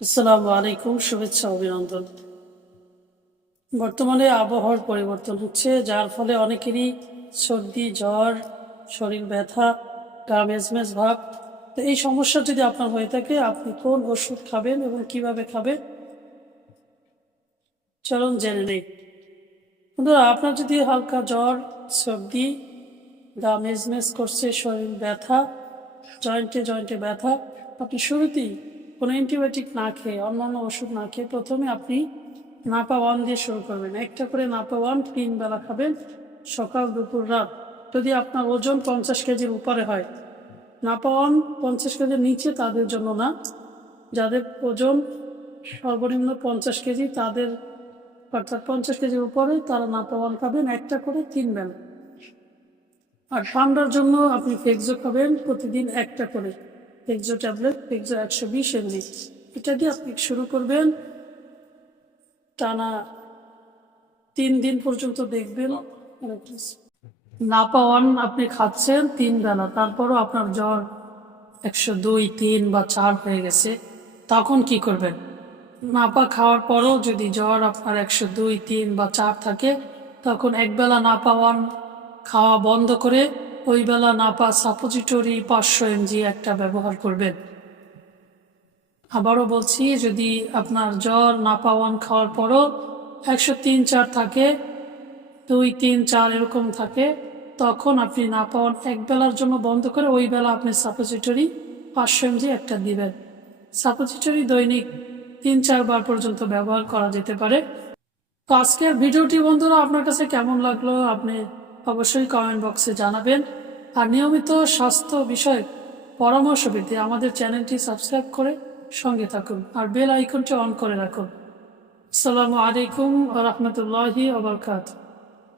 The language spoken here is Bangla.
আসসালামু আলাইকুম, শুভেচ্ছা, অভিনন্দন। বর্তমানে আবহাওয়ার পরিবর্তন হচ্ছে, যার ফলে অনেকেরই সর্দি, জ্বর, শরীর ব্যথা, গা ভাব। তো এই সমস্যা যদি আপনার হয়ে থাকে, আপনি কোন ওষুধ খাবেন এবং কীভাবে খাবেন? চলুন জেনে নেই। বন্ধুরা, আপনার যদি হালকা জ্বর, সর্দি, গা মেজমেজ করছে, শরীর ব্যথা, জয়েন্টে জয়েন্টে ব্যথা, আপনি শুরুতেই কোনো অ্যান্টিবায়োটিক না খেয়ে, অন্যান্য ওষুধ না খেয়ে প্রথমে আপনি নাপা ওয়ান দিয়ে শুরু করবেন। একটা করে নাপা ওয়ান তিন বেলা খাবেন সকাল, দুপুর, রাত। যদি আপনার ওজন পঞ্চাশ কেজির উপরে হয়, নাপা ওয়ান পঞ্চাশ কেজির নিচে তাদের জন্য না। যাদের ওজন সর্বনিম্ন পঞ্চাশ কেজি, তাদের অর্থাৎ পঞ্চাশ কেজির উপরে তারা নাপা ওয়ান খাবেন একটা করে তিন বেলা। আর ঠান্ডার জন্য আপনি ফেক্সো খাবেন প্রতিদিন একটা করে। ফেক্সো ট্যাবলেট ফেক্সো একশো বিশ এমনি এটা দিয়ে আপনি শুরু করবেন। টানা তিন দিন পর্যন্ত দেখবেন। নাপা ওয়ান আপনি খাচ্ছেন তিন বেলা। তারপরও আপনার জ্বর একশো দুই, তিন বা চার হয়ে গেছে। তখন কি করবেন? নাপা খাওয়ার পরও যদি জ্বর আপনার একশো দুই, তিন বা চার থাকে, তখন একবেলা নাপা ওয়ান খাওয়া বন্ধ করে ওই বেলা নাপা সাপোজিটরি পাঁচশো এমজি একটা ব্যবহার করবেন। আবারও বলছি, যদি আপনার জ্বর নাপা ওয়ান খাওয়ার পরও একশো তিন চার থাকে, দুই তিন চার এরকম থাকে, তখন আপনি নাপা ওয়ান এক বেলার জন্য বন্ধ করে ওই বেলা আপনি সাপোজিটরি পাঁচশো এমজি একটা দিবেন। সাপোজিটরি দৈনিক তিন চারবার পর্যন্ত ব্যবহার করা যেতে পারে। তো আজকের ভিডিওটি বন্ধুরা, আপনার কাছে কেমন লাগল? আপনি অবশ্যই কমেন্ট বক্সে জানাবেন। আর নিয়মিত স্বাস্থ্য বিষয়ে পরামর্শ পেতে আমাদের চ্যানেলটি সাবস্ক্রাইব করে সঙ্গে থাকুন আর বেল আইকনটি অন করে রাখুন। আসসালামু আলাইকুম রহমতুল্লাহি ওবরকাত